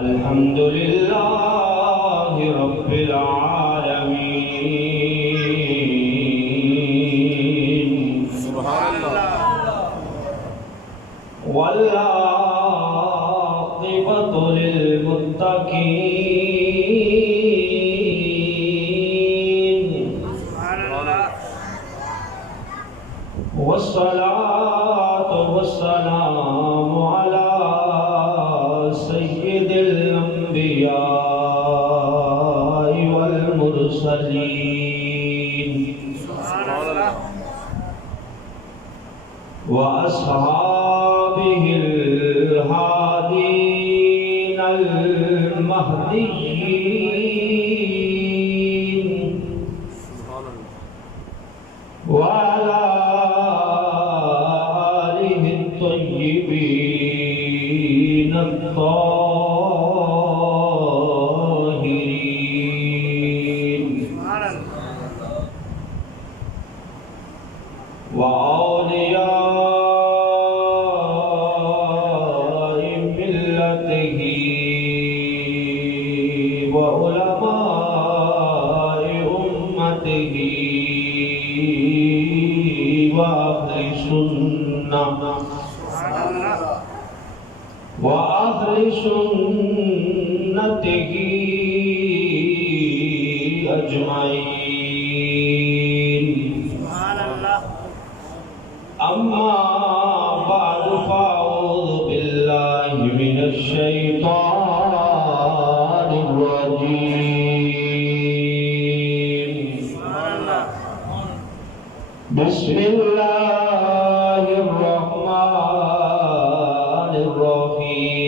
الحمد لله رب العالمين سبحان اللہ والعاقبة للمتقين والصلاة والسلام على سيد الأنبياء والمرسلين وأصحابه الهادين المهديين وعلى آله الطيبين الطاهرين وأولياء ملته وعلماء أمته وأهل سنته أجمعين أما بعد فأعوذ بالله من الشيطان الرجيم بسم الله الرحمن الرحيم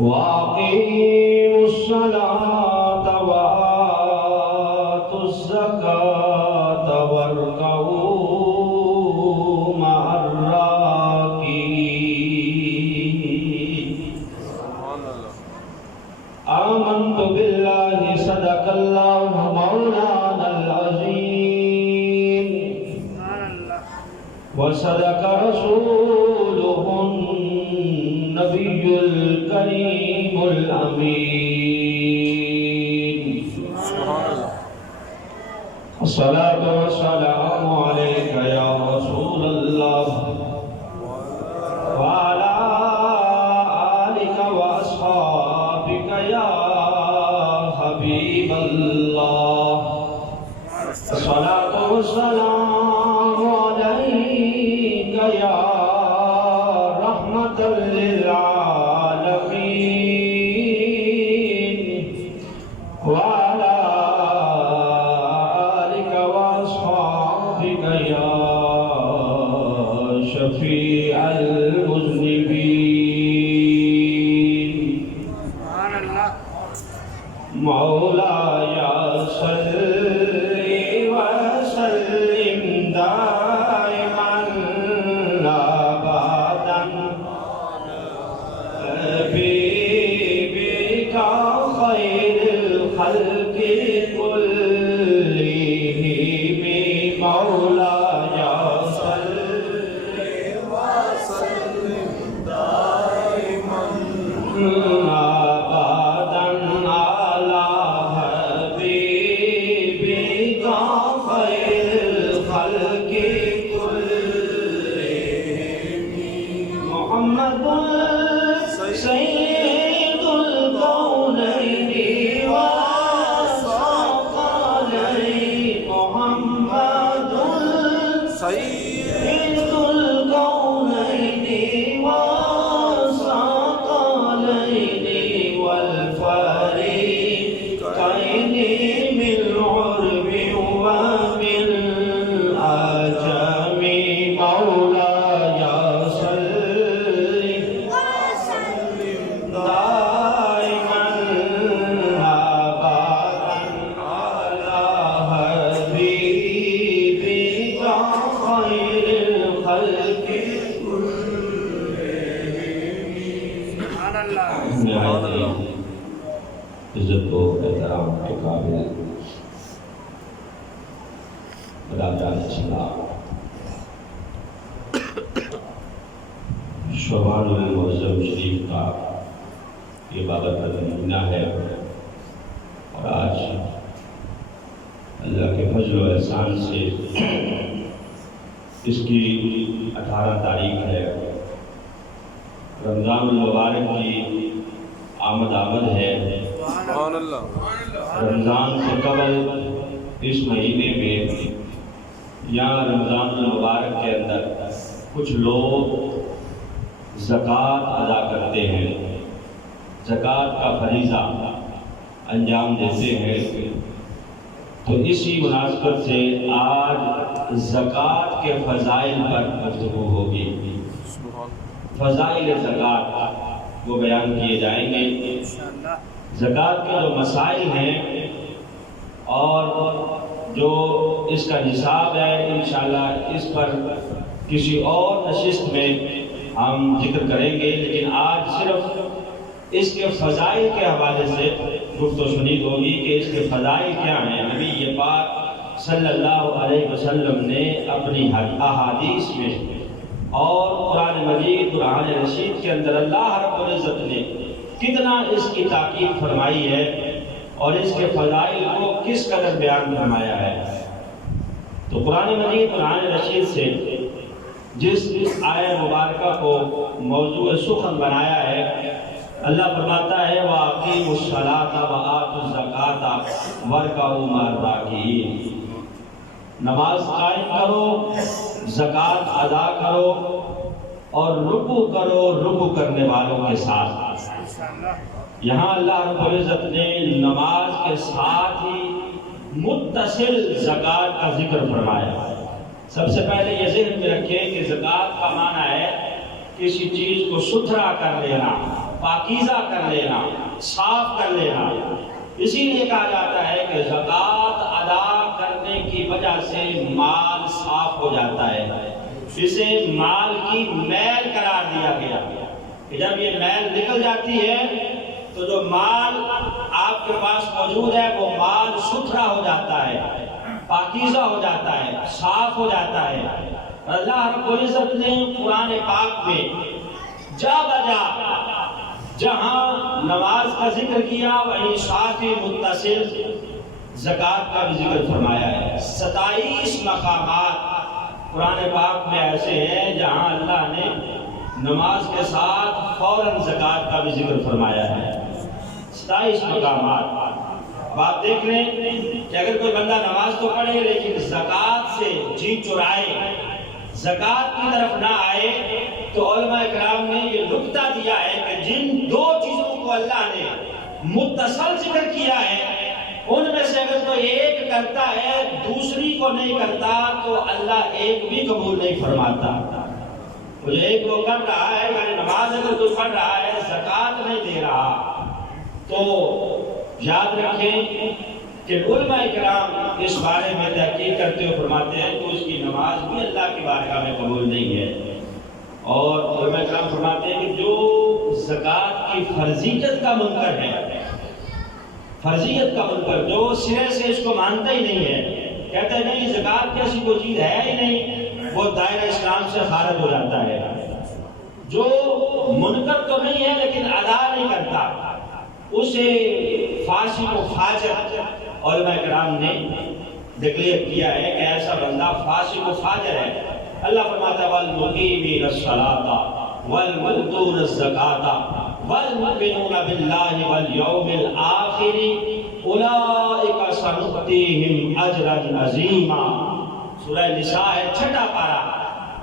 وأقيموا الصلاة وآتوا الزكاة واركعوا مع الراكعين آمنت بالله صدق الله مولانا العظيم وصدق رسوله النبي الكريم الأمين الصلاة والسلام عليك يا رسول الله وعلى آلك وأصحابك يا حبيب الله الصلاة والسلام عليك يا رحمة للعالمين وعلى آلك وأصحابك يا شفيع المذنبين مولاي صل وسلم دائما أبدا حبيبك خير الخلق كلهم مولاي صل وسلم دائما أبدا على حبيبك خير الخلق كلهم محمد سيد الكونين والثقلين محمد سيد الكونين والثقلين والفريقين من عرب ومن عجم مولاي صل دائما أبدا على حبيبك خير الخلق كلهم عزت و احترام کے قابل بلا جان اسلام شوال المعظم شریف کا یہ بابرکت مہینہ ہے، اور آج اللہ کے فضل و احسان سے اس کی 18 تاریخ ہے۔ رمضان المبارک کی آمد ہے۔ سبحان اللہ۔ رمضان سے قبل اس مہینے میں یا رمضان المبارک کے اندر کچھ لوگ زکوٰۃ ادا کرتے ہیں، زکوٰۃ کا فریضہ انجام دیتے ہیں۔ تو اسی مناسبت سے آج زکوٰۃ کے فضائل پر گفتگو ہوگی۔ فضائل زکوٰۃ وہ بیان کیے جائیں گے۔ زکوٰۃ کے جو مسائل ہیں اور جو اس کا نصاب ہے، انشاءاللہ اس پر کسی اور نشست میں ہم ذکر کریں گے، لیکن آج صرف اس کے فضائل کے حوالے سے گفت و شنید ہوگی کہ اس کے فضائل کیا ہیں۔ نبی پاک صلی اللہ علیہ وسلم نے اپنی احادیث میں اور قرآن مجید قرآن رشید کے اندر اللہ رب العزت نے کتنا اس کی تاکید فرمائی ہے اور اس کے فضائل کو کس قدر بیان فرمایا ہے۔ تو قرآن مجید قرآن رشید سے جس آیہ مبارکہ کو موضوع سخن بنایا ہے، اللہ فرماتا ہے وَأَقِيمُوا الصَّلَاةَ وَآتُوا الزَّكَاةَ وَارْكَعُوا مَعَ الرَّاكِعِينَ، نماز قائم کرو، زکوٰۃ ادا کرو اور رکوع کرو رکوع کرنے والوں کے ساتھ۔ یہاں اللہ رب العزت نے نماز کے ساتھ ہی متصل زکوٰۃ کا ذکر فرمایا۔ سب سے پہلے یہ ذہن میں رکھیں کہ زکوٰۃ کا معنی ہے کسی چیز کو ستھرا کر لینا، پاکیزہ کر لینا، صاف کر لینا۔ اسی لیے کہا جاتا ہے کہ زکوٰۃ ادا کرنے کی وجہ سے مال صاف ہو جاتا ہے، اسے مال کی میل قرار دیا گیا کہ جب یہ میل نکل جاتی ہے تو جو مال آپ کے پاس موجود ہے وہ مال ستھرا ہو جاتا ہے، پاکیزہ ہو جاتا ہے، صاف ہو جاتا ہے۔ اللہ رب العزت نے قرآن پاک میں جا بجا جہاں نماز کا ذکر کیا وہیں ساتھ ہی متصل زکوٰۃ کا بھی ذکر فرمایا ہے۔ 27 مقامات قرآن پاک میں ایسے ہیں جہاں اللہ نے نماز کے ساتھ فوراً زکوٰۃ کا بھی ذکر فرمایا ہے۔ 27 مقامات۔ اب آپ دیکھ لیں کہ اگر کوئی بندہ نماز تو پڑھے لیکن زکوٰۃ سے جی چرائے، زکوٰۃ کی طرف نہ آئے، تو علماء کرام نے یہ نکتہ دیا ہے کہ جن دو چیزوں کو اللہ نے متصل ذکر کیا ہے ان میں سے اگر کوئی ایک کرتا ہے دوسری کو نہیں کرتا تو اللہ ایک بھی قبول نہیں فرماتا۔ جو ایک وہ کر رہا ہے، یعنی نماز اگر کوئی پڑھ رہا ہے زکوٰۃ نہیں دے رہا، تو یاد رکھیں کہ علماء کرام اس بارے میں تحقیق کرتے ہوئے فرماتے ہیں تو اس کی نماز بھی اللہ کی بارگاہ میں قبول نہیں ہے۔ اور علماء کرام فرماتے ہیں کہ جو زکوٰۃ کی فرضیت کا منکر ہے، فرضیت کا منکر جو سرے سے اس کو مانتا ہی نہیں ہے، کہتا ہے نہیں زکوٰۃ جیسی کوئی چیز ہے ہی نہیں، وہ دائرہ اسلام سے خارج ہو جاتا ہے۔ جو منکر تو نہیں ہے لیکن ادا نہیں کرتا، اسے فاسق و فاجر علماء کرام نے ڈکلیئر کیا ہے کہ ایسا بندہ فاسق و فاجر ہے۔ اللہ فرماتا ہے وَالْمُقِيمِينَ الصَّلَاةَ وَالْمُؤْتُونَ الزَّكَاةَ وَالْمُؤْمِنُونَ بِاللَّهِ وَالْيَوْمِ الْآخِرِ أُولَٰئِكَ سَنُؤْتِيهِمْ أَجْرًا عَظِيمًا۔ سورہ نساء ہے 6واں پارہ۔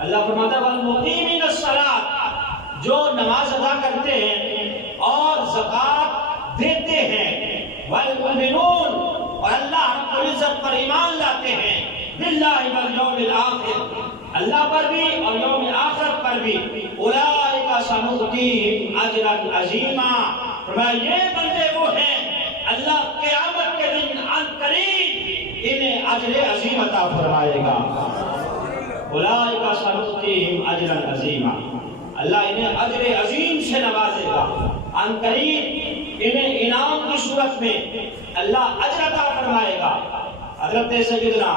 اللہ فرماتا ہے وَالْمُقِيمِينَ الصَّلَاةَ، جو نماز ادا کرتے ہیں اور زکوٰۃ دیتے ہیں، وَالْمُؤْمِنُونَ، اور اللہ رب العزت پر ایمان لاتے ہیں، بِاللَّهِ وَالْيَوْمِ الْآخِرِ، اللہ پر بھی اور یوم آخرت پر بھی، اولئک سنؤتیہم اجرا عظیما، فرمایا یہ بندے وہ ہیں اللہ قیامت کے دن عن قریب انہیں اجر عظیم عطا فرمائے گا۔ اولئک سنؤتیہم اجرا عظیما، اللہ انہیں اجر عظیم سے نوازے گا، عن قریب انہیں انعام کی صورت میں اللہ اجر عطا فرمائے گا۔ حضرت سیدنا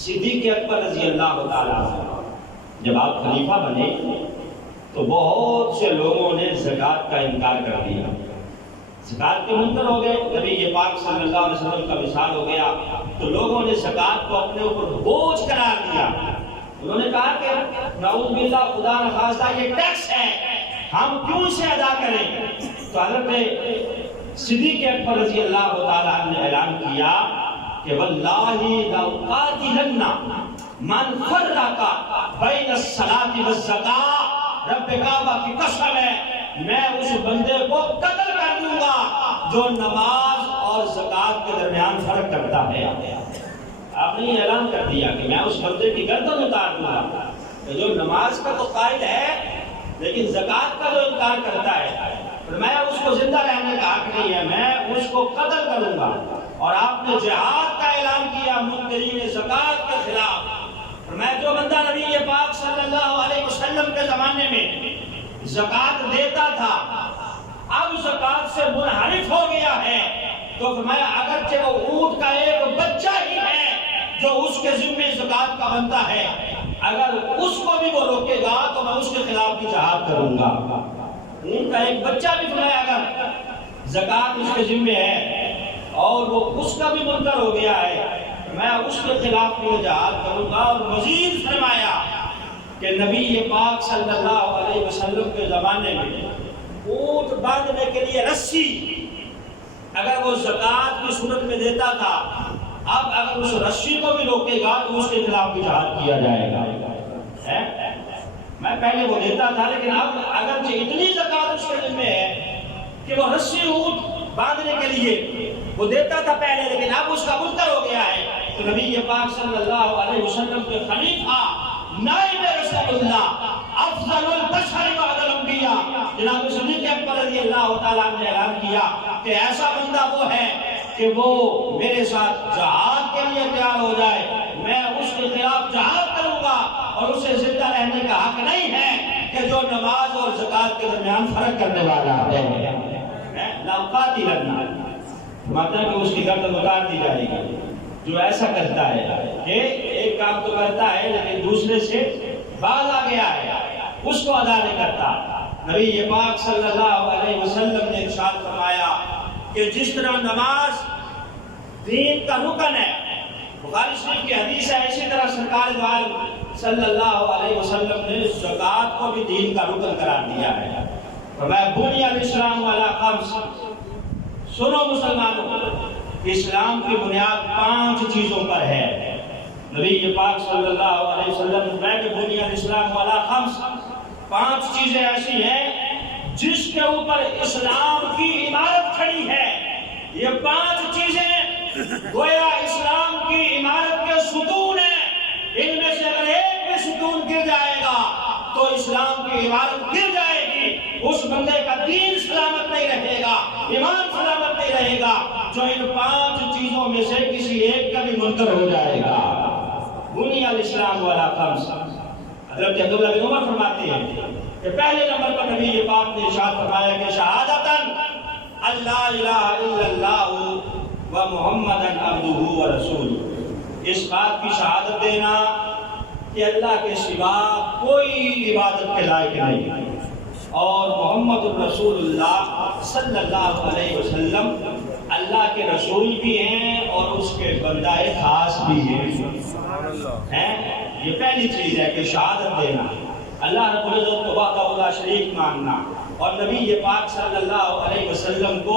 صدیق اکبر رضی اللہ تعالیٰ عنہ جب آپ خلیفہ بنے تو بہت سے لوگوں نے زکوٰۃ کا انکار کر دیا، زکوٰۃ کے منکر ہو گئے، نبی یہ پاک صلی اللہ علیہ وسلم کا وصال ہو گیا تو لوگوں نے زکوٰۃ کو اپنے اوپر بوجھ قرار دیا۔ انہوں نے کہا کہ نعوذ باللہ خدا نخواستہ یہ ٹیکس ہے، ہم کیوں اسے ادا کریں؟ تو حضرت صدیق اکبر رضی اللہ تعالیٰ عنہ نے اعلان کیا کہ واللہ لأقاتلن من فرق بین الصلاۃ والزکاۃ، رب کعبہ کی قسم ہے میں اس بندے کو قتل کر دوں گا جو نماز اور زکوٰۃ کے درمیان فرق کرتا ہے۔ آپ نے یہ اعلان کر دیا کہ میں اس بندے کی گردن اتار دوں گا کہ جو نماز کا تو قائل ہے لیکن زکوٰۃ کا جو انکار کرتا ہے، میں اس کو زندہ رہنے کا حق نہیں ہے، میں اس کو قتل کروں گا۔ اور آپ نے جہاد کا اعلان کیا منکرین زکوٰۃ کے خلاف۔ میں جو بندہ نبی پاک صلی اللہ علیہ وسلم کے زمانے میں زکوٰۃ دیتا تھا اب زکوٰۃ سے منحرف ہو گیا ہے تو فرمایا اگرچہ وہ اونٹ کا ایک بچہ ہی ہے جو اس کے ذمہ زکوٰۃ کا بنتا ہے، اگر اس کو بھی وہ روکے گا تو میں اس کے خلاف بھی جہاد کروں گا۔ اونٹ کا ایک بچہ بھی فرمایا اگر زکوٰۃ اس کے ذمہ ہے اور وہ اس کا بھی منکر ہو گیا ہے میں اس کے خلاف بھی جہاد کروں گا۔ اور مزید فرمایا کہ نبی پاک صلی اللہ علیہ وسلم کے زمانے میں اونٹ باندھنے کے لیے رسی اگر وہ زکوٰۃ کی صورت میں دیتا تھا، اب اگر اس رسی کو بھی روکے گا تو اس کے خلاف بھی جہاد کیا جائے گا۔ میں پہلے وہ دیتا تھا لیکن اب اگرچہ اتنی زکوٰۃ اس کے ذمہ ہے کہ وہ رسی اونٹ باندھنے کے لیے وہ دیتا تھا پہلے لیکن اب اس کا منکر ہو گیا ہے تو نبی پاک صلی اللہ علیہ وسلم کے خلیفہ نائب رسول اللہ افضل البشر بعد الانبیاء جناب صدیق اکبر رضی اللہ تعالیٰ عنہ نے اعلان کیا کہ ایسا بندہ وہ ہے کہ وہ میرے ساتھ جہاد کے لیے تیار ہو جائے، میں اس کے خلاف جہاد کروں گا اور اسے زندہ رہنے کا حق نہیں ہے کہ جو نماز اور زکوٰۃ کے درمیان فرق کرنے والا ہے۔ لأقاتلن مطلب کہ اس کی گردن اتار دی جائے گی جو ایسا کرتا ہے کہ ایک کام تو کرتا ہے لیکن دوسرے سے باز آ گیا ہے اس کو ادا نہیں کرتا۔ نبی پاک صلی اللہ علیہ وسلم نے ارشاد فرمایا کہ جس طرح نماز دین کا رکن ہے، بخاری شریف کی حدیث ہے، اسی طرح سرکار دو عالم صلی اللہ علیہ وسلم نے زکوٰۃ کو بھی دین کا رکن قرار دیا ہے۔ فرمایا بنی الاسلام علی خمس، سنو مسلمانوں اسلام کی بنیاد 5 چیزوں پر ہے۔ نبی پاک صلی اللہ علیہ وسلم نے فرمایا کہ بنی الاسلام علی خمس، 5 چیزیں ایسی ہیں جس کے اوپر اسلام کی عمارت کھڑی ہے۔ یہ 5 چیزیں گویا اسلام کی عمارت کے ستون ہیں، ان میں سے اگر ایک بھی ستون گر جائے گا تو اسلام کی عمارت گر جائے گی، اس بندے کا دین سلامت نہیں رہے گا، ایمان سلامت نہیں رہے گا جو ان 5 چیزوں میں سے کسی ایک کا بھی منکر ہو جائے گا۔ بنی الاسلام علی خمس، حضرت عبداللہ بن عمر فرماتے ہیں کہ پہلے نمبر پر نبی پاک نے ارشاد فرمایا کہ شہادتاً اللہ الہ الا اللہ و محمدً عبدہ و رسولہ، اس بات کی شہادت دینا کہ اللہ کے سوا کوئی عبادت کے لائق نہیں اور محمد الرسول اللہ صلی اللہ علیہ وسلم اللہ کے رسول بھی ہیں اور اس کے بندہ خاص بھی ہیں۔ یہ پہلی چیز ہے کہ شہادت دینا، اللہ رب العزت کو وحدہ لا شریک ماننا اور نبی پاک صلی اللہ علیہ وسلم کو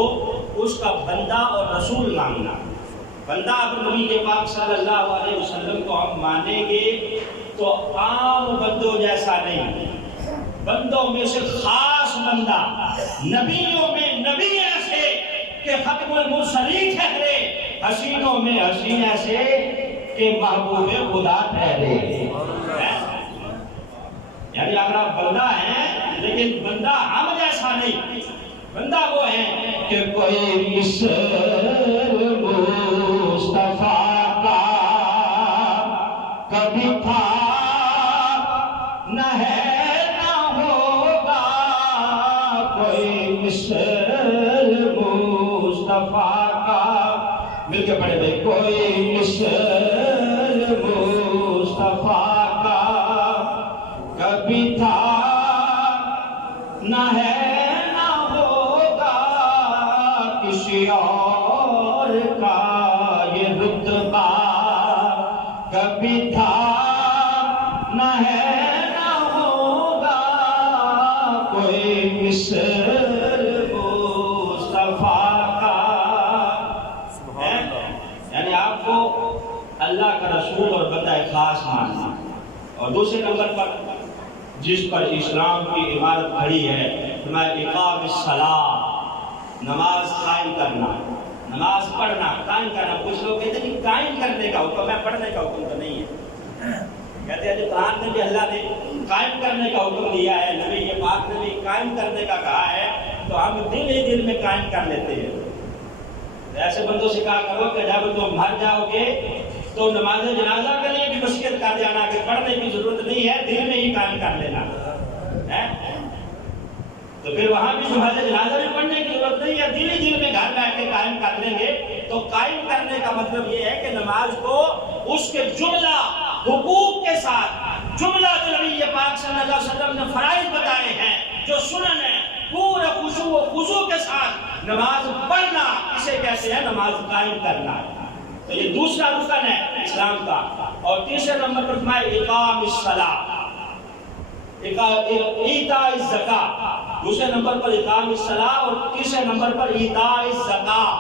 اس کا بندہ اور رسول ماننا۔ بندہ اگر نبی پاک صلی اللہ علیہ وسلم کو ہم مانیں گے تو عام بندوں جیسا نہیں، بندوں میں سے خاص بندہ، نبیوں میں نبی ایسے کہ ختم المرسلین ٹھہرے، حسینوں میں حسین ایسے کہ محبوب خدا ٹھہرے۔ یعنی اگر آپ بندہ ہیں لیکن بندہ ہم جیسا نہیں، بندہ وہ ہے کہ کوئی مثل مصطفیٰ کا کبھی تھا نہ ہے نہ ہوگا، کوئی مثل مصطفیٰ کا، مل کے پڑھے بھائی، کوئی مثل مصطفیٰ کا کبھی تھا نہ ہے نہ ہوگا کسی اور کا یہ رتبہ، کبھی تھا نہ ہے نہ ہوگا کوئی مثل مصطفیٰ کا۔ یعنی آپ کو اللہ کا رسول اور بندہ خاص ماننا، اور دوسرے نمبر پر جس پر اسلام کی عمارت کھڑی ہے فرمایا اقام الصلاۃ، نماز قائم کرنا، نماز پڑھنا، قائم کرنا۔ کچھ لوگ کہتے ہیں کہ قائم کرنے کا حکم ہے، پڑھنے کا حکم تو نہیں ہے۔ کہتے ہیں جو قرآن میں بھی اللہ نے قائم کرنے کا حکم دیا ہے، نبی یہ پاک نے بھی قائم کرنے کا کہا ہے، تو ہم دل ہی دل میں قائم کر لیتے ہیں۔ ایسے بندوں سے کہا کرو کہ جب تم مر جاؤ گے تو نماز جنازہ کے لیے بھی وصیت کر جانا کہ پڑھنے کی ضرورت نہیں ہے، دل میں ہی قائم کر لینا ہے۔ تو پھر وہاں بھی نماز جنازہ بھی پڑھنے کی ضرورت نہیں ہے، دل ہی دل میں گھر بیٹھ کے قائم کر لیں گے۔ تو قائم کرنے کا مطلب یہ ہے کہ نماز کو اس کے جملہ حقوق کے ساتھ، جملہ جو نبی پاک صلی اللہ علیہ وسلم نے فرائض بتائے ہیں، جو سنن ہے، پورا خشوع و خضوع کے ساتھ نماز پڑھنا، اسے کہتے ہیں نماز قائم کرنا۔ تو یہ دوسرا رکن ہے اسلام کا۔ اور تیسرے نمبر پر فرمایا اقام الصلاۃ، ایتاء الزکاۃ، دوسرے نمبر پر اقام الصلاۃ اور تیسرے نمبر پر ایتاء الزکاۃ،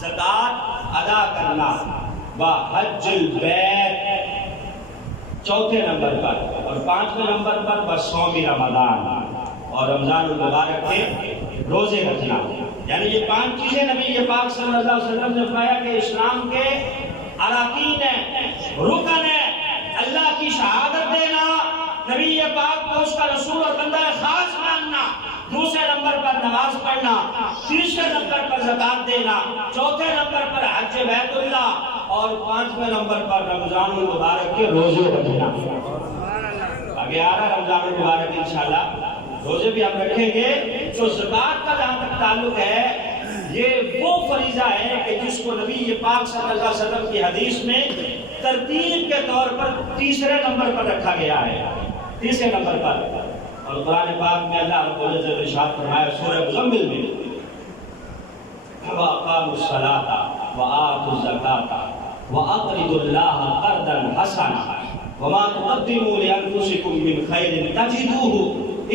زکات ادا کرنا، وحج البیت چوتھے نمبر پر، اور پانچویں نمبر پر بصوم رمضان، اور رمضان المبارک کے روزے رکھنا۔ یعنی یہ پانچ چیزیں نبی پاک صلی اللہ علیہ وسلم نے فرمایا کہ اسلام کے اراکین ہیں، رکن ہے۔ اللہ کی شہادت دینا، نبی پاک کو اس کا رسول اور بندہ خاص ماننا، دوسرے نمبر پر نماز پڑھنا، تیسرے نمبر پر زکات دینا، چوتھے نمبر پر حج بیت اللہ، اور پانچویں نمبر پر رمضان المبارک کے روزے رکھنا۔ آگے آ رہا رمضان المبارک انشاءاللہ، روزے بھی ہم رکھیں گے۔ جو زکات کا جہاں تک تعلق ہے، یہ وہ فریضہ ہے کہ جس کو نبی پاک صلی اللہ علیہ وسلم کی حدیث میں ترتیب کے طور پر تیسرے نمبر پر رکھا گیا ہے، تیسرے نمبر پر۔ اور قرآن پاک میں اللہ رب العزت نے ارشاد فرمایا سورہ مزمل میں، وَأَقَامُوا الصَّلَاةَ وَآتُوا الزَّكَاةَ وَأَقْرِضُوا اللَّهَ قَرْضًا حَسَنًا وَمَا تُقَدِّمُوا لِأَنفُسِكُم مِّنْ خَيْرٍ تَجِدُوهُ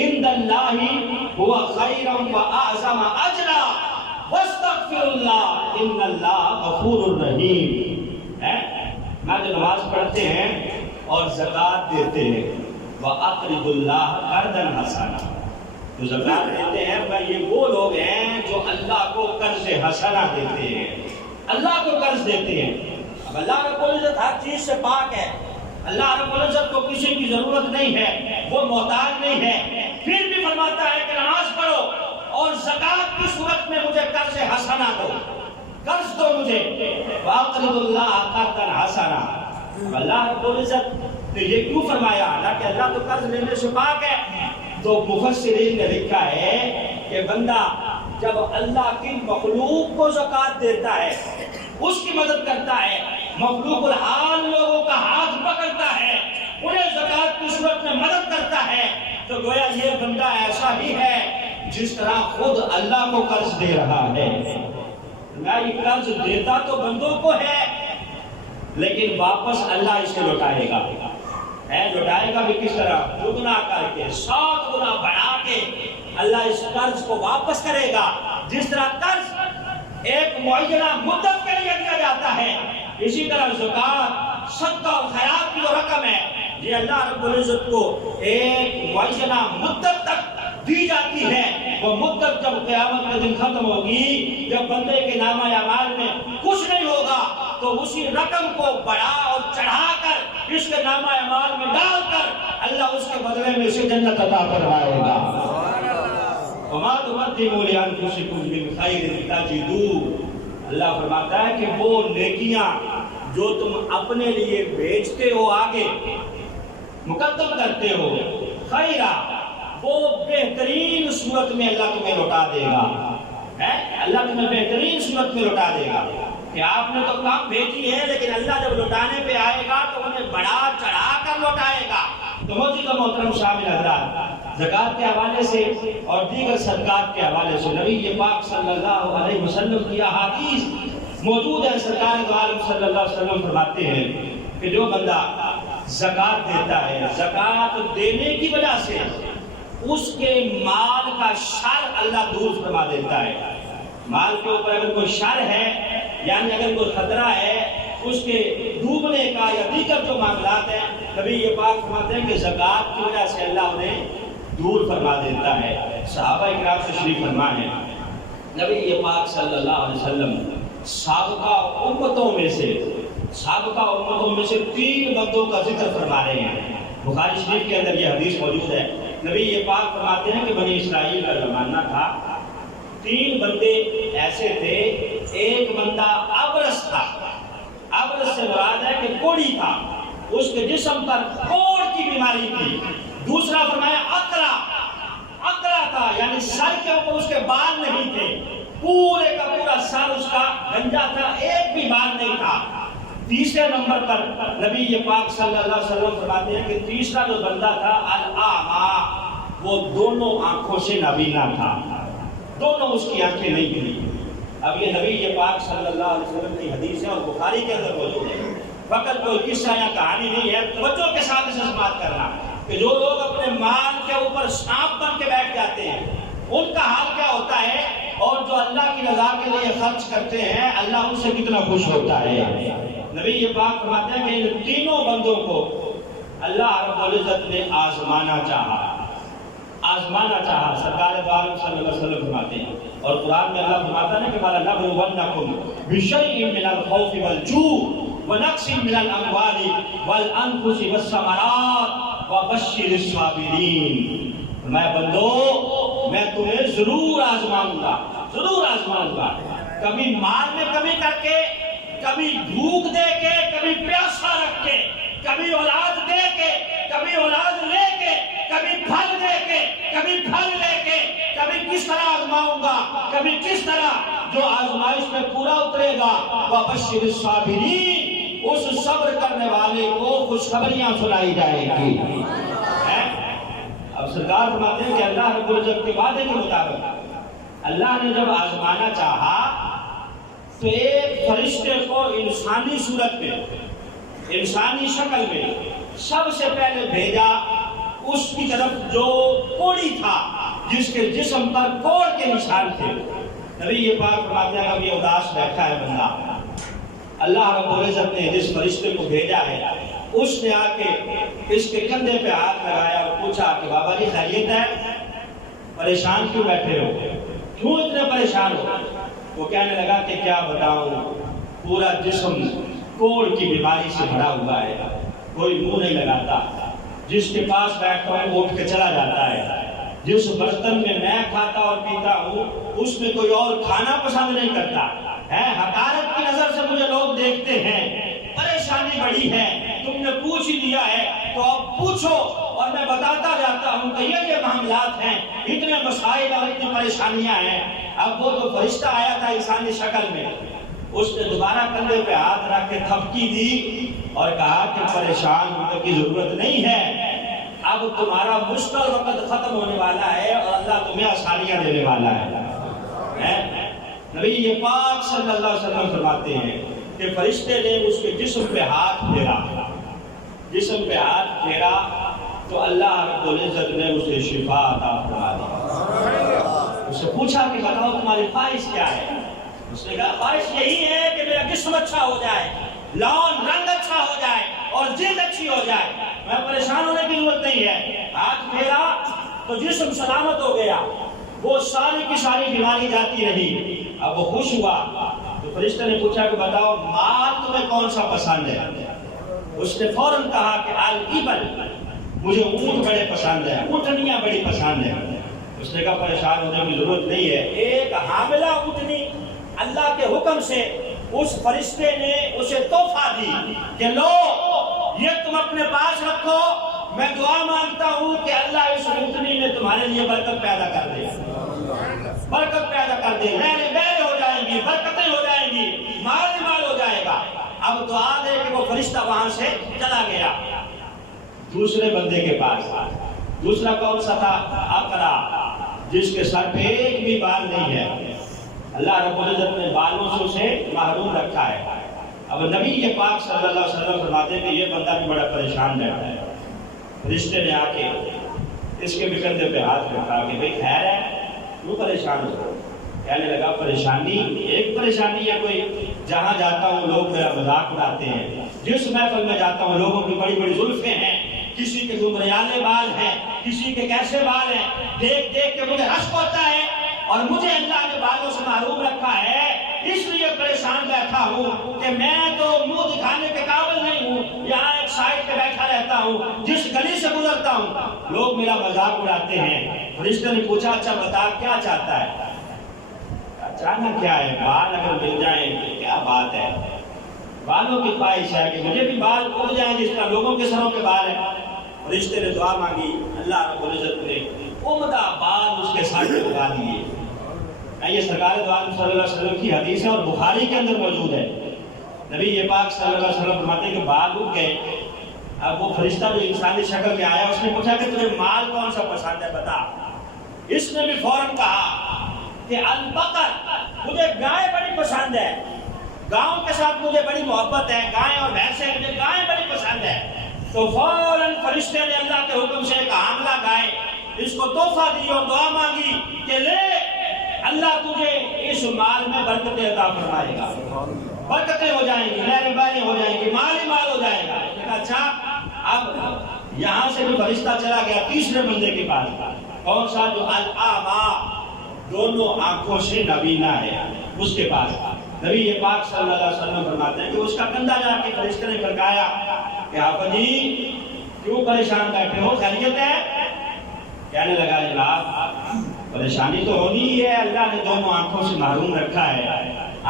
عند اللہ هو خیرا واعظم اجرا واستغفر اللہ ان اللہ غفور الرحیم۔ میں جو نماز پڑھتے ہیں اور زکات دیتے ہیں، وَأَقْرِضُ اللَّهَ قَرْضًا حَسَنًا، جو زکات دیتے ہیں یہ وہ لوگ ہیں جو اللہ کو قرض حسنہ دیتے ہیں، اللہ کو قرض دیتے ہیں۔ اب اللہ رب العزت ہر چیز سے پاک ہے، اللہ رب العزت کو کسی کی ضرورت نہیں ہے، وہ محتاج نہیں ہے، پھر بھی فرماتا ہے کہ نماز پڑھو اور زکات کی صورت میں مجھے قرض حسنہ دو، قرض دو مجھے، وَأَقْرِضُ اللَّهَ قَرْضًا حَسَنًا۔ اللہ رب العزت نے یہ کیوں فرمایا؟ حالانکہ اللہ تو قرض لینے سے پاک ہے۔ تو مفسرین نے لکھا ہے کہ بندہ جب اللہ کی مخلوق کو زکات دیتا ہے، اس کی مدد کرتا ہے، مخلوق الحال لوگوں کا ہاتھ پکڑتا ہے، انہیں زکات کی صورت میں مدد کرتا ہے، تو گویا یہ بندہ ایسا ہی ہے جس طرح خود اللہ کو قرض دے رہا ہے۔ یہ قرض دیتا تو بندوں کو ہے، لیکن واپس اللہ اسے لوٹائے گا۔ لوٹائے گا بھی کس طرح؟ دگنا کر کے، 7 گنا بڑھا کے اللہ اس قرض کو واپس کرے گا۔ جس طرح قرض ایک معینہ مدت کے لیے دیا جاتا ہے، اسی طرح زکات، صدقہ اور خیرات کی جو رقم ہے، یہ اللہ رب العزت کو ایک معینہ مدت تک دی جاتی ہے۔ وہ مدت جب قیامت کے دن ختم ہوگی، جب بندے کے نامہ اعمال میں کچھ نہیں ہوگا، تو اسی رقم کو بڑھا اور چڑھا کر اس کے نامہ اعمال میں ڈال کر اللہ اس کے بدلے میں اسے جنت عطا فرمائے گا۔ وَمَا تُقَدِّمُوا لِأَنفُسِكُم مِّن خَيْرٍ تَجِدُوهُ، اللہ فرماتا ہے کہ وہ نیکیاں جو تم اپنے لیے بیچتے ہو، آگے مقدم کرتے ہو، خیرہ، وہ بہترین صورت میں اللہ تمہیں لوٹا دے گا۔ اللہ تمہیں بہترین صورت میں لوٹا دے گا کہ آپ نے تو کم بھیجی ہے، لیکن اللہ جب لوٹانے پہ آئے گا تو انہیں بڑھا چڑھا کر لوٹائے گا۔ تو موجودہ محترم شامل حضرات، زکوٰۃ کے حوالے سے اور دیگر صدقات کے حوالے سے نبی پاک صلی اللہ علیہ وسلم کی احادیث موجود ہے۔ سرکار دو عالم صلی اللہ علیہ وسلم فرماتے ہیں کہ جو بندہ زکوٰۃ دیتا ہے، زکوٰۃ دینے کی وجہ سے اس کے مال کا شر اللہ دور فرما دیتا ہے۔ مال کے اوپر اگر کوئی شر ہے، یعنی اگر کوئی خطرہ ہے اس کے ڈوبنے کا یا دیگر جو معاملات ہیں، نبی یہ پاک فرماتے ہیں کہ زکوٰۃ کی وجہ سے اللہ انہیں دور فرما دیتا ہے۔ صحابہ اکرام تشریف فرما ہیں، نبی یہ پاک صلی اللہ علیہ وسلم سابقہ امتوں میں سے 3 بندوں کا ذکر فرما رہے ہیں۔ بخاری شریف کے اندر یہ حدیث موجود ہے۔ نبی یہ پاک فرماتے ہیں کہ بنی اسرائیل کا زمانہ تھا، 3 بندے ایسے تھے۔ ایک بندہ ابرص تھا، ابرص سے مراد ہے کہ کوڑی تھا، اس کے جسم پر کوڑ کی بیماری تھی۔ دوسرا فرمایا اقرا تھا، یعنی سر کے اوپر اس کے بال نہیں تھے، پورے کا پورا سر اس کا گنجا تھا، ایک بھی بال نہیں تھا۔ تیسرے نمبر پر نبی یہ پاک صلی اللہ علیہ وسلم فرماتے ہیں کہ تیسرا جو بندہ تھا الاعمى، وہ دونوں آنکھوں سے نابینا تھا، دونوں اس کی آنکھیں نہیں تھیں۔ اب یہ نبی یہ پاک صلی اللہ علیہ وسلم کی حدیث ہے اور بخاری کے اندر موجود ہے۔ فقط کوئی قصہ یا کہانی نہیں ہے، توجہ کے ساتھ اسے سماعت کرنا کہ جو لوگ اپنے مال کے اوپر سانپ بن کے بیٹھ جاتے ہیں ان کا حال کیا ہوتا ہے، اور جو اللہ کی رضا کے لیے خرچ کرتے ہیں اللہ ان سے کتنا خوش ہوتا ہے۔ نبی یہ پاک فرماتے ہیں کہ ان تینوں بندوں کو اللہ رب العزت نے آزمانا چاہا۔ سرکار دو عالم صلی اللہ علیہ وسلم فرماتے ہیں، اور قرآن میں اللہ فرماتا ہے کہ وَلَنَبْلُوَنَّكُمْ بِشَيْءٍ مِّنَ الْخَوْفِ وَالْجُوعِ وَنَقْصٍ مِّنَ الْأَمْوَالِ وَالْأَنفُسِ وَالثَّمَرَاتِ وَبَشِّرِ الصَّابِرِينَ۔ میں بندو میں تمہیں ضرور آزماؤں گا، کبھی مال میں کمی کر کے، کبھی بھوک دے کے، کبھی پیاسا رکھ کے، کبھی اولاد دے کے، کبھی اولاد لے کے، کبھی پھل دے کے، کبھی پھل لے کے، کبھی کس طرح آزماؤں گا، کبھی کس طرح۔ جو آزمائش میں پورا اترے گا وَبَشِّرِ الصَّابِرِينَ، اس صبر کرنے والے کو خوشخبریاں سنائی جائے گی۔ اب سرکار فرماتے ہیں کہ اللہ رب العزت کے وعدے کے مطابق اللہ نے جب آزمانا چاہا تو ایک فرشتے کو انسانی صورت میں، انسانی شکل میں سب سے پہلے بھیجا اس کی طرف جو کوڑی تھا، جس کے جسم پر کوڑ کے نشان تھے۔ نبی یہ پاک فرماتے ہیں اب یہ اداس بیٹھا ہے بندہ، اللہ رب العزت نے جس فرشتے کو بھیجا ہے اس نے آ کے اس کے کندھے پہ ہاتھ لگایا اور پوچھا کہ بابا جی خیریت ہے؟ پریشان کیوں بیٹھے ہو؟ کیوں اتنے پریشان ہو؟ وہ کہنے لگا کہ کیا بتاؤں، پورا جسم کوڑ کی بیماری سے بھرا ہوا ہے، کوئی منہ نہیں لگاتا، جس کے پاس بیٹھتا ہوں وہ اٹھ کے چلا جاتا ہے، جس برتن میں میں کھاتا اور پیتا ہوں اس میں کوئی اور کھانا پسند نہیں کرتا ہے، حقارت کی نظر سے مجھے لوگ دیکھتے ہیں، پریشانی بڑی ہے، تم نے پوچھ ہی لیا ہے تو اب پوچھو اور میں بتاتا جاتا ہوں کہ یہ معاملات ہیں، اتنے مسائل اور اتنی پریشانیاں ہیں۔ اب وہ تو فرشتہ آیا تھا انسانی شکل میں، اس نے دوبارہ کندھے پہ ہاتھ رکھ کے تھپکی دی اور کہا کہ پریشان ہونے کی ضرورت نہیں ہے، اب تمہارا مشکل وقت ختم ہونے والا ہے اور اللہ تمہیں آسانیاں دینے والا ہے۔ نبی یہ پاک صلی اللہ علیہ وسلم فرماتے ہیں کہ فرشتے نے اس کے جسم پہ ہاتھ پھیرا تو اللہ رب العزت نے اسے شفا عطا فرما دی۔ اس سے پوچھا کہ بتاؤ تمہاری خواہش کیا ہے؟ اس نے کہا خواہش یہی ہے کہ میرا جسم اچھا ہو جائے، لون رنگ اچھا ہو جائے اور جلد اچھی ہو جائے، میں پریشان ہونے کی ضرورت نہیں ہے۔ ہاتھ پھیرا تو جسم سلامت ہو گیا، وہ ساری کی ساری بیماری جاتی رہی۔ اب وہ خوش ہوا تو فرشتے نے پوچھا کہ بتاؤ مال تمہیں کون سا پسند ہے؟ اس نے فوراً کہا کہ الابل، مجھے اونٹ بڑے پسند ہے، اونٹنیاں بڑی پسند ہیں۔ اس نے کہا پریشان ہونے کی ضرورت نہیں ہے، ایک حاملہ اونٹنی اللہ کے حکم سے اس فرشتے نے اسے تحفہ دی کہ لو یہ تم اپنے پاس رکھو، میں دعا مانگتا ہوں کہ اللہ اس اونٹنی میں تمہارے لیے برکت پیدا کر دے، نہریں ہو جائیں گی، برکتیں ہو جائیں گی، مال ہو جائے گا۔ اب دعا دے کہ وہ فرشتہ وہاں سے چلا گیا۔ دوسرے بندے کے پاس. دوسرا کون سا تھا؟ اقرا، جس کے سر پہ ایک بھی بال نہیں ہے. اللہ رب العزت نے بالوں سے اسے محروم رکھا ہے. اب نبی پاک صلی اللہ علیہ وسلم فرماتے ہیں کہ یہ بندہ بھی بڑا پریشان رہتا ہے. فرشتے نے آ کے اس کے بھی کندھے پہ ہاتھ رکھا کہ بھئی خیر ہے، کیوں پریشان ہو؟ کہنے لگا پریشانی ایک پریشانی ہے کوئی، جہاں جاتا ہوں لوگ میرا مذاق اڑاتے ہیں، جس محفل میں جاتا ہوں لوگوں کی بڑی بڑی زلفیں ہیں، کسی کے گمریالے بال ہیں، کسی کے کیسے بال ہیں، دیکھ دیکھ کے مجھے رشک ہوتا ہے اور مجھے اللہ نے بالوں سے محروم رکھا ہے. اس لیے پریشان بیٹھا ہوں کہ میں تو منہ دکھانے کے قابل نہیں ہوں. یہاں ایک سائڈ پہ بیٹھا رہتا ہوں، جس گلی سے گزرتا ہوں لوگ میرا مذاق اڑاتے ہیں. فرشتے نے پوچھا اچھا بتا کیا چاہتا ہے؟ چاہنا کیا ہے؟ بال اگر مل جائیں تو کیا بات ہے. بالوں کی خواہش ہے کہ مجھے بھی بال اڑ جائیں جس طرح لوگوں کے سروں پہ بال ہیں. فرشتے نے دعا مانگی، اللہ رب العزت نے عمدہ بال اس کے سر پہ اگا دیے. یہ سرکار دو عالم صلی اللہ علیہ وسلم کی حدیث ہے اور بخاری کے اندر موجود ہے. نبی پاک صلی اللہ علیہ وسلم فرماتے ہیں کہ بال اگ گئے. اب وہ فرشتہ جو انسانی شکل میں آیا اس نے پوچھا کہ تجھے مال کون سا پسند ہے بتا. اس نے بھی فوراً کہا کہ البقر، مجھے گائے بڑی پسند ہے، گاؤں کے ساتھ مجھے بڑی محبت ہے، گائے اور بھینسیں، مجھے گائے بڑی پسند ہے. تو فوراً فرشتے نے اللہ کے حکم سے ایک حاملہ گائے اس کو تحفہ دی اور دعا مانگی کہ لے اللہ تجھے اس مال میں برکتیں عطا فرمائے گا، برکتیں ہو جائیں گی، نہریں بہریں ہو جائیں گی، مال ہی مال ہو جائے گا. اچھا اب یہاں سے بھی فرشتہ چلا گیا تیسرے بندے کے پاس. کون سا؟ جو الاعمیٰ، دونوں آنکھوں سے نابینا ہے، اس کے پاس. نبی پاک صلی اللہ علیہ وسلم فرماتے ہیں کہ اس کا کندھا جا کے فرشتے نے کھڑکایا کہ آپ جی کیوں پریشان بیٹھے ہو، خیریت ہے؟ کہنے لگا جناب پریشانی تو ہونی ہی ہے، اللہ نے دونوں آنکھوں سے محروم رکھا ہے.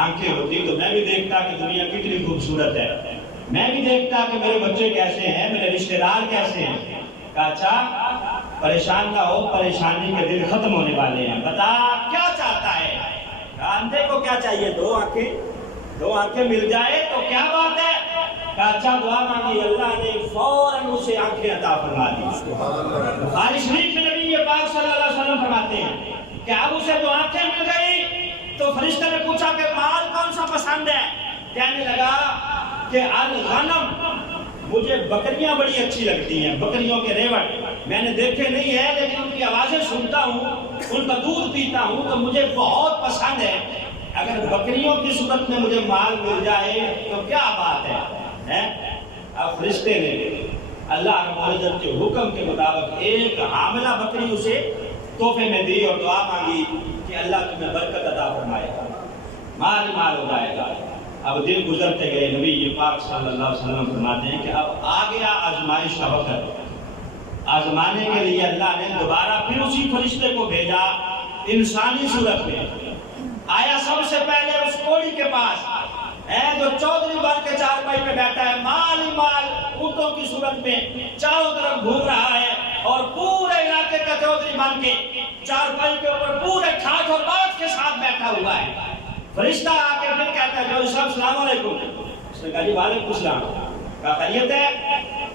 آنکھیں ہوتی تو میں بھی دیکھتا کہ دنیا کتنی خوبصورت ہے، میں بھی دیکھتا کہ میرے بچے کیسے ہیں، میرے رشتہ دار کیسے ہیں. کہا اچھا پریشان نہ ہو، پریشانی کے دن ختم ہونے والے ہیں، بتا کیا چاہتا ہے؟ کہا اندھے کو کیا چاہیے؟ دو آنکھیں مل جائے تو کیا بات ہے. کہا اچھا دعا مانگی، اللہ نے فوراً اسے آنکھیں عطا فرما دی. بخاری شریف میں نبی پاک صلی اللہ علیہ وسلم فرماتے ہیں کہ اب اسے جو آنکھیں مل گئی تو فرشتے نے پوچھا کہ مال کون سا پسند ہے؟ کہنے لگا کہ الغنم، مجھے بکریاں بڑی اچھی لگتی ہیں، بکریوں کے ریوڑ میں نے دیکھے نہیں ہے لیکن ان کی آوازیں سنتا ہوں، ان کا دودھ پیتا ہوں تو مجھے بہت پسند ہے. اگر بکریوں کی صورت میں مجھے مال مل جائے تو کیا بات ہے. اب فرشتے نے اللہ رب العزت کے حکم کے مطابق ایک حاملہ بکری اسے تحفے میں دی اور دعا مانگی کہ اللہ تمہیں برکت عطا فرمائے گا، مال ہی مال ہو جائے گا. اب دن گزرتے گئے. نبی پاک صلی اللہ علیہ وسلم فرماتے ہیں کہ اب آ گیا آزمائش کا وقت. آزمانے کے لیے اللہ نے دوبارہ پھر اسی فرشتے کو بھیجا انسانی صورت میں. آیا سب سے پہلے اس کوڑی کے پاس جو چودھری بن کے چارپائی پہ بیٹھا ہے، مال ہی مال اونٹوں کی صورت میں چاروں طرف گھوم رہا ہے اور پورے علاقے کا چودھری بن کے چارپائی کے اوپر پورے ٹھاٹ اور بات کے ساتھ بیٹھا ہوا ہے. فرشتہ آ کے پھر کہتا ہے جو صاحب السلام علیکم. اس نے کہا جی وعلیکم السلام. کہا خیریت ہے؟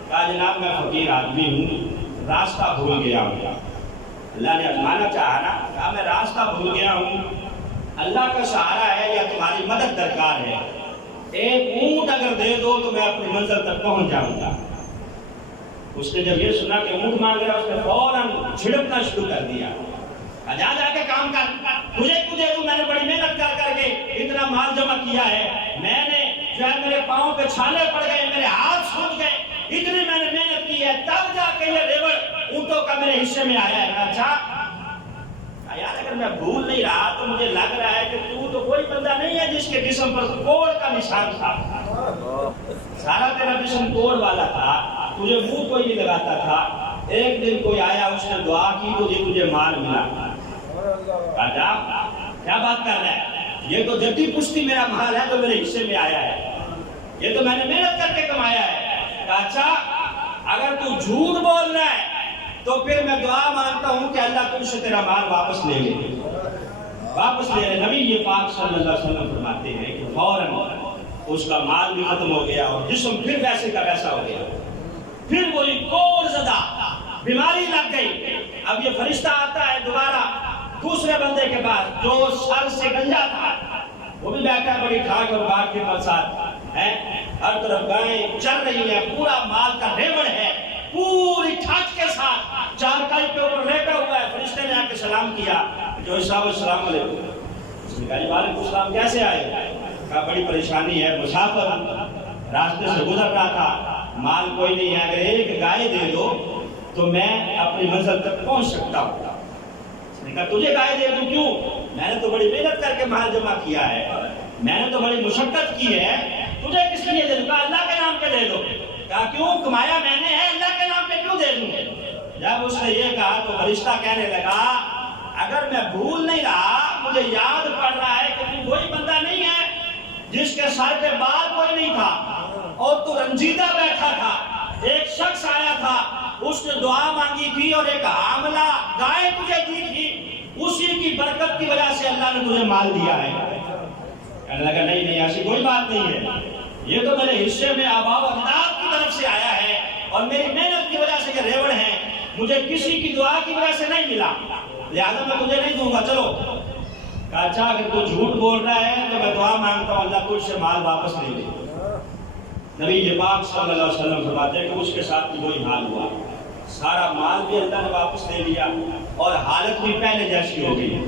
کہا جناب میں فقیر آدمی ہوں، راستہ بھول گیا ہوں. اللہ نے آزمانا چاہا نا. کہا میں راستہ بھول گیا ہوں، اللہ کا سہارا ہے یا تمہاری مدد درکار ہے، ایک اونٹ اگر دے دو تو میں اپنی منزل تک پہنچ جاؤں گا. اس نے جب یہ سنا کہ اونٹ مانگ رہا اس نے فوراً چھڑکنا شروع کر دیا. جا جا کے کام کر، تجھے تو میں نے بڑی محنت کر کے اتنا مال جمع کیا ہے، میں نے جو ہے میرے پاؤں پہ چھالے پڑ گئے، میرے ہاتھ سوج گئے، اتنی میں نے محنت کی ہے تب جا کے یہ ریوڑ اونٹوں کا میرے حصے میں آیا ہے. اچھا یار اگر میں بھول نہیں رہا تو مجھے لگ رہا ہے کہ تو کوئی بندہ نہیں ہے جس کے جسم پر کوڑ کا نشان تھا، سارا تیرا جسم کوڑ والا تھا، تجھے منہ کوئی نہیں لگاتا تھا. ایک دن کوئی آیا اس نے دعا کی تو تجھے مال ملا. کیا بات کر رہا ہے؟ یہ تو جدی پشتی میرا مال ہے تو میرے حصے میں آیا ہے، یہ تو میں نے محنت کر کے کمایا ہے. اچھا اگر تو جھوٹ بول رہا ہے تو پھر میں دعا مانگتا ہوں کہ اللہ تم سے تیرا مال واپس لے لے. واپس لے لے. نبی یہ پاک صلی اللہ علیہ وسلم فرماتے ہیں کہ فوراً اس کا مال بھی ختم ہو گیا اور جسم پھر ویسے کا ویسا ہو گیا. پھر وہی کور زدہ بیماری لگ گئی. اب یہ فرشتہ آتا ہے دوبارہ دوسرے بندے کے پاس جو سر سے گنجا تھا, وہ بھی بیٹھا ہے بڑی کھاک اور باغ کے برسات ہے, ہر طرف گائیں چل رہی ہیں, پورا مال کا ریوڑ ہے, پوری ٹھاٹ کے ساتھ چارپائی کے اوپر لیٹا ہوا ہے. فرشتے نے آ کے سلام کیا, جو صاحب السلام علیکم. اس نے کہا جی وعلیکم السلام, کیسے آئے؟ کہا بڑی پریشانی ہے, مسافر راستے سے گزر رہا تھا, مال کوئی نہیں ہے, اگر ایک گائے دے دو تو میں اپنی منزل تک پہنچ سکتا ہوں. اس نے کہا تجھے گائے دے دوں, کیوں؟ میں نے تو بڑی محنت کر کے مال جمع کیا ہے, میں نے تو بڑی مشقت کی ہے, تجھے کس لیے دے دوں؟ کہا اللہ کے نام پہ دے دو. کہا کیوں؟ کمایا میں نے ہے, اللہ کے نام پہ کیوں دے دوں؟ جب اس نے یہ کہا تو فرشتہ کہنے لگا اگر میں بھول نہیں رہا, مجھے یاد پڑ رہا ہے کہ تو وہی بندہ نہیں ہے جس کے سر پہ بال کوئی نہیں تھا اور تو رنجیدہ بیٹھا تھا. ایک شخص آیا تھا, اس نے دعا مانگی تھی اور ایک حاملہ گائے تجھے دی تھی, اسی کی برکت کی وجہ سے اللہ نے تجھے مال دیا ہے. کہنے لگا نہیں ایسی کوئی بات نہیں ہے, یہ تو میرے حصے میں آبا و اجداد کی طرف سے آیا ہے اور میری محنت کی وجہ سے یہ ریوڑ ہے, مجھے کسی کی دعا کی وجہ سے نہیں ملا, لہذا میں تجھے نہیں دوں گا, چلو. کہا اچھا اگر تو جھوٹ بول رہا ہے تو میں دعا مانگتا ہوں اللہ تجھ سے مال واپس لے لے. نبی پاک صلی اللہ علیہ وسلم فرماتے ہیں کہ اس کے ساتھ بھی وہی حال ہوا, سارا مال بھی اللہ نے واپس لے لیا اور حالت بھی پہلے جیسی ہو گئی.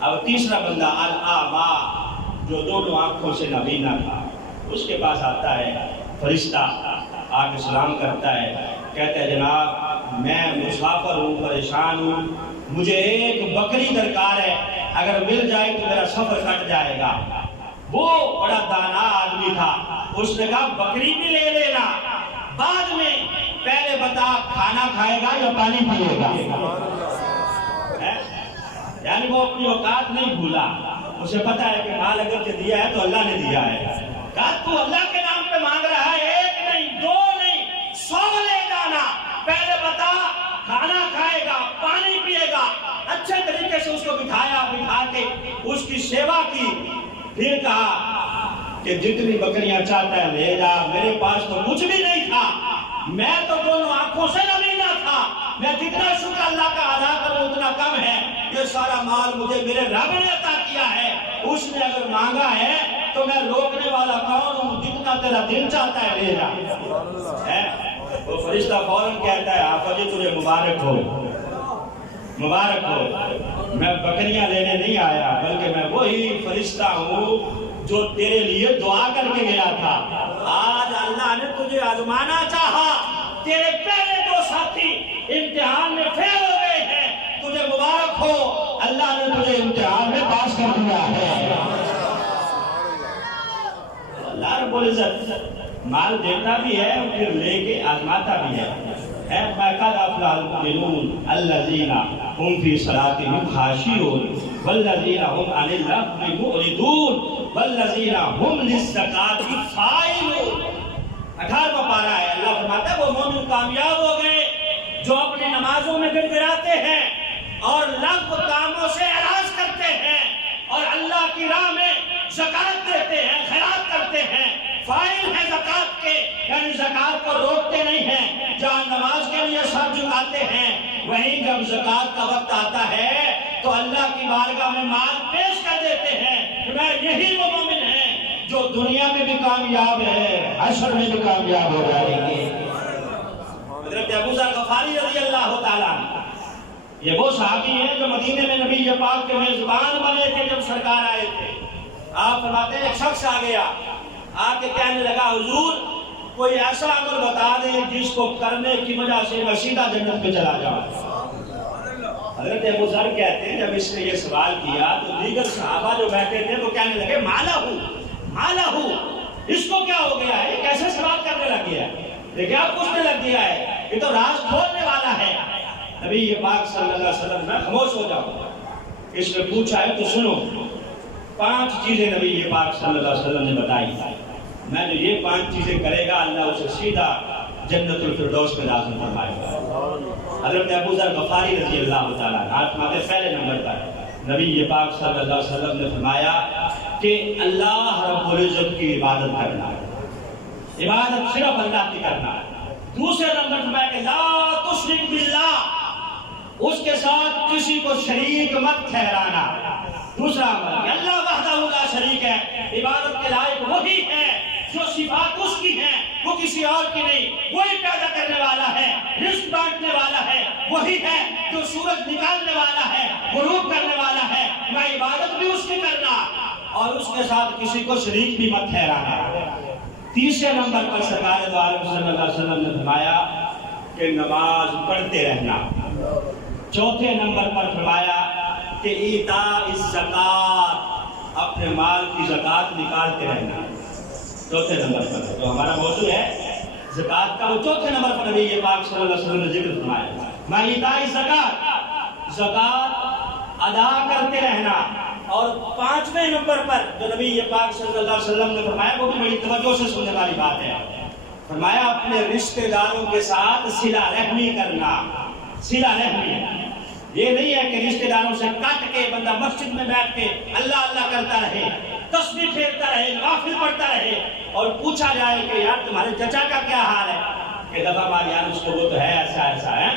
اب تیسرا بندہ الاعمى, جو دونوں آنکھوں سے نابینا تھا, اس کے پاس آتا ہے فرشتہ, آ کے سلام کرتا ہے, کہتا ہے جناب میں مسافر ہوں, پریشان ہوں, مجھے ایک بکری درکار ہے, اگر مل جائے تو میرا سفر کٹ جائے گا. وہ بڑا دانا آدمی تھا, اس نے کہا بکری بھی لے لینا, بعد میں پہلے بتا کھانا کھائے گا یا پانی پیے گا. یعنی وہ اپنی اوقات نہیں بھولا, اسے پتا ہے کہ مال اگر کے دیا ہے تو اللہ نے دیا ہے. کہا تو اللہ کے نام پہ مانگ رہا ہے, ایک نہیں دو نہیں 100 لے جانا, پہلے بتا کھانا کھائے گا پانی پیے گا. اچھے طریقے سے اس کو بٹھا کے اس کی سیوا کی, پھر کہا کہ جتنی بکریاں چاہتا ہے لے جا, میرے پاس تو کچھ بھی نہیں تھا, میں تو دونوں آنکھوں سے نبینا تھا, میں جتنا شکر اللہ کا ادا کروں اتنا کم ہے, یہ سارا مال مجھے میرے رب نے عطا کیا ہے, اس نے اگر مانگا ہے تو میں روکنے والا کون ہوں, جتنا تیرا دل چاہتا ہے لے جا. وہ فرشتہ فوراً کہتا ہے آقا جی تجھے مبارک ہو, مبارک ہو, میں بکریاں لینے نہیں آیا بلکہ میں وہی فرشتہ ہوں جو تیرے لیے دعا کر کے گیا تھا. آج اللہ نے تجھے آزمانا چاہا, تیرے پہلے 2 ساتھی امتحان میں فیل ہو گئے ہیں, تجھے مبارک ہو, اللہ نے تجھے امتحان میں پاس کر دیا ہے. اللہ رب العزت مال دیتا بھی ہے اور پھر لے کے آزماتا بھی ہے. قد افلح المؤمنون الذین هم فی صلاتهم خاشعون والذین هم عن اللغو معرضون والذین هم للزکاة فاعلون. 18واں پارہ ہے. اللہ فرماتا ہے وہ مومن کامیاب ہو گئے جو اپنی نمازوں میں گڑگڑاتے ہیں اور لغو کاموں سے اعراض کرتے ہیں اور اللہ کی راہ میں زکات دیتے ہیں, خیرات کرتے ہیں, فائل ہے زکات کے, یعنی زکات کو روکتے نہیں ہیں, جہاں نماز کے لیے سر جھکاتے ہیں وہیں جب زکات کا وقت آتا ہے تو اللہ کی بارگاہ میں مال پیش کر دیتے ہیں. میں یہی وہ مومن ہیں جو دنیا میں بھی کامیاب ہے, حشر میں بھی کامیاب ہو جائیں گے. حضرت ابو ذر غفاری رضی اللہ تعالیٰ, یہ وہ صحابی ہیں جو مدینے میں نبی پاک کے میزبان بنے تھے جب سرکار آئے تھے. آپ فرماتے ہیں ایک شخص آ گیا, آ کے کہنے لگا حضور کوئی ایسا عمل بتا دیں جس کو کرنے کی وجہ سے میں سیدھا جنت پہ چلا جاؤں. حضرت ابو ذر کہتے ہیں جب اس نے یہ سوال کیا تو دیگر صحابہ جو بیٹھے تھے وہ کہنے لگے مالا ہوں, اس کو کیا ہو گیا ہے, کیسے سوال کرنے لگ گیا ہے, یہ کیا پوچھنے لگ گیا ہے, یہ تو راز کھولنے والا ہے. نبی پاک صلی اللہ علیہ وسلم میں خاموش ہو جاؤ, اس نے پوچھا ہے تو سنو. 5 چیزیں نبی پاک صلی اللہ علیہ وسلم نے بتائی, میں جو یہ 5 چیزیں کرے گا اللہ اسے سیدھا جنت الفردوس میں داخل فرمائے گا. حضرت ابو ذر غفاری رضی اللہ تعالیٰ ہاتھ ماتے پہلے نمبر پر نبی پاک صلی اللہ علیہ وسلم نے فرمایا کہ اللہ رب العزت کی عبادت کرنا, عبادت صرف اللہ کی کرنا, دوسرے نمبر فرمایا کہ لا تشرک باللہ، اس کے ساتھ کسی کو شریک مت ٹھہرانا۔ دوسرا عمل کہ اللہ وحدہ لا شریک ہے، عبادت کے لائق وہی ہے، جو صفات اس کی ہیں وہ کسی اور کی نہیں، وہی پیدا کرنے والا ہے، رزق بانٹنے والا ہے، وہی ہے جو سورج نکالنے والا ہے، غروب کرنے والا ہے۔ میں عبادت بھی اس کی کرنا اور اس کے ساتھ کسی کو شریک بھی مت ٹھہرانا۔ تیسرے نمبر پر سرکار دو عالم صلی اللہ علیہ وسلم نے فرمایا کہ نماز پڑھتے رہنا۔ چوتھے نمبر پر فرمایا کہ ایتاء الزکات، اپنے مال کی زکات نکالتے رہنا۔ چوتھے نمبر پر جو ہمارا موضوع ہے زکات کا، وہ چوتھے نمبر پر نبی پاک صلی اللہ علیہ وسلم نے ذکر فرمایا ما ایتاء الزکات، زکات ادا کرتے رہنا۔ اور پانچویں نمبر پر جو نبی پاک صلی اللہ علیہ وسلم نے فرمایا وہ بھی بڑی توجہ سے سننے والی بات ہے، فرمایا اپنے رشتہ داروں کے ساتھ صلہ رحمی کرنا۔ صلہ رحمی یہ نہیں ہے کہ رشتہ داروں سے کٹ کے بندہ مسجد میں بیٹھ کے اللہ اللہ کرتا رہے، تسبیح پھیرتا رہے، نوافل پڑھتا رہے اور پوچھا جائے کہ یار تمہارے چچا کا کیا حال ہے، کہ دفعہ مار یار اس کو وہ تو ہے ایسا ایسا ہے،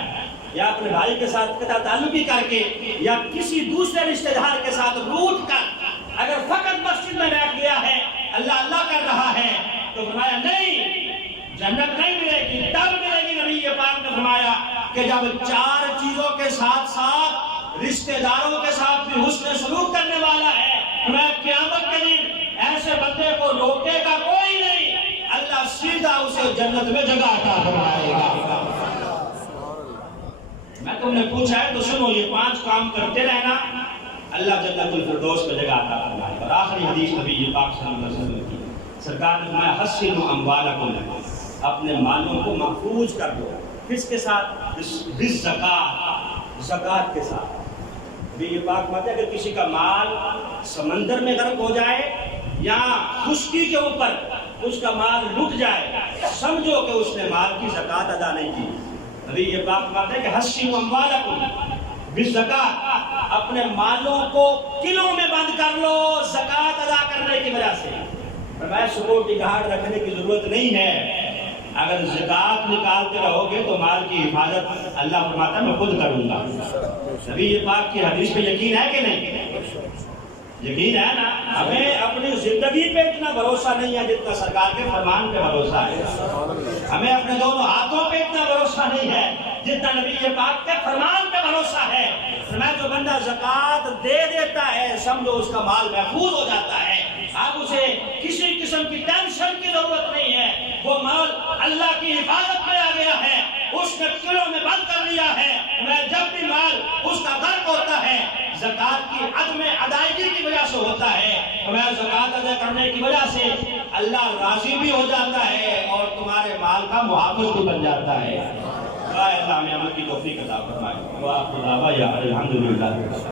یا اپنے بھائی کے ساتھ قطع تعلقی کر کے یا کسی دوسرے رشتہ دار کے ساتھ روٹ کر اگر فقط مسجد میں بیٹھ گیا ہے اللہ اللہ کر رہا ہے تو فرمایا نہیں، جنت نہیں ملے گی، تب ملے گی۔ نبی پاک نے فرمایا کہ جب چار چیزوں کے ساتھ ساتھ رشتہ داروں کے ساتھ بھی حسن سلوک کرنے والا ہے، فرمایا قیامت کے دن ایسے بندے کو روکے گا کوئی نہیں، اللہ سیدھا اسے جنت میں جگہ عطا فرمائے گا۔ میں تم نے پوچھا ہے تو سنو، یہ 5 کام کرتے رہنا، اللہ جنت الفردوس میں جگہ عطا فرمائے گا۔ اور آخری حدیث نبی پاک صلی اللہ علیہ وسلم کی، سرکار نے فرمایا حسنوا اموالکم، اپنے مالوں کو محفوظ کر دو۔ کس کے ساتھ؟ بالزکات، زکات کے ساتھ۔ نبی پاک فرماتے ہیں اگر کسی کا مال سمندر میں غرق ہو جائے یا خشکی کے اوپر اس کا مال لٹ جائے، سمجھو کہ اس نے مال کی زکات ادا نہیں کی۔ نبی یہ بات فرماتے ہیں کہ حسنوا اموالکم بالزکات، اپنے مالوں کو کلوں میں بند کر لو زکات ادا کرنے کی وجہ سے۔ فرمایا سکوٹی گارڈ رکھنے کی ضرورت نہیں ہے، اگر زکات نکالتے رہو گے تو مال کی حفاظت اللہ فرماتا ہے میں خود کروں گا۔ نبی یہ پاک کی حدیث پہ یقین ہے کہ نہیں؟ یقین ہے نا؟ ہمیں اپنی زندگی پہ اتنا بھروسہ نہیں ہے جتنا سرکار کے فرمان پہ بھروسہ ہے، ہمیں اپنے دونوں ہاتھوں پہ اتنا بھروسہ نہیں ہے جتنا نبی پاک کے فرمان پہ بھروسہ ہے۔ فرمایا جو بندہ زکات دے دیتا ہے سمجھو اس کا مال محفوظ ہو جاتا ہے، اب اسے کسی قسم کی ٹینشن کی ضرورت نہیں ہے، وہ مال اللہ کی حفاظت میں آ گیا ہے، اس نے کلوں میں بند کر لیا ہے۔ میں جب بھی مال اس کا غرق ہوتا ہے زکات کی عدم ادائیگی کی وجہ سے ہوتا ہے، میں زکات ادا کرنے کی وجہ سے اللہ راضی بھی ہو جاتا ہے اور تمہارے مال کا محافظ بھی بن جاتا ہے۔ اللہ ہمیں عمل کی توفیق عطا فرمائے۔ الحمدللہ۔